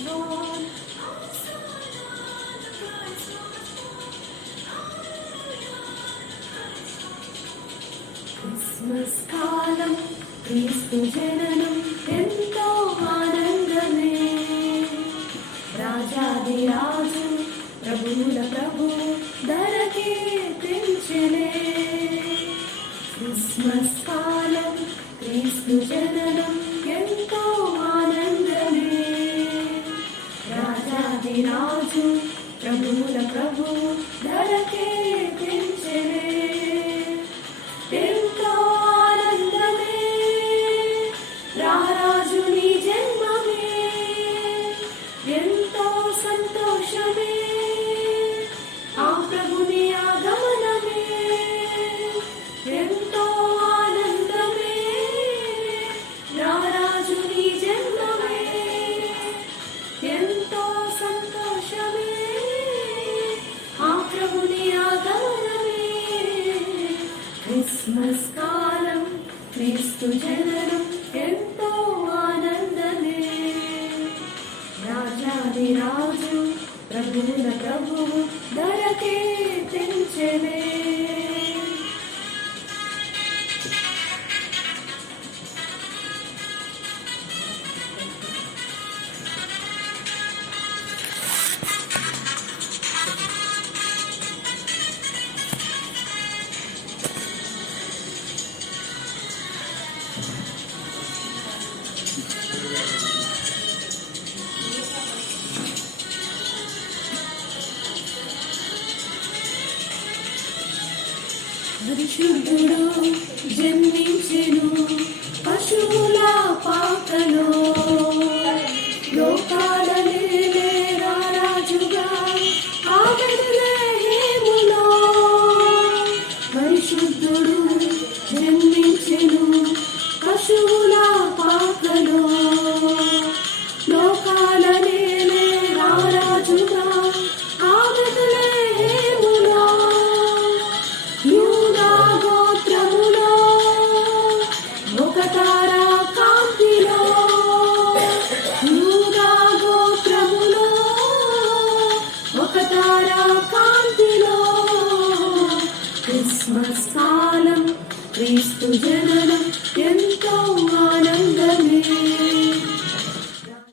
Lord. Christmas కాలం క్రీస్తు జననం ఎంతో ఆనందమే రాజాది రాజు ప్రభువుల ప్రభు ధరకే పెంచలే క్రిస్మస్ కాలం క్రీస్తు జననం ప్రభు ధరకే క్రిస్మస్ కాలం క్రీస్తు జననం ఎంతో ఆనందమే. రాజాది రాజు ప్రభువుల ప్రభువు ధరకే తెలు పరిశుద్ధుడు జన్మించెను పశువుల పాకలో క్రిస్మస్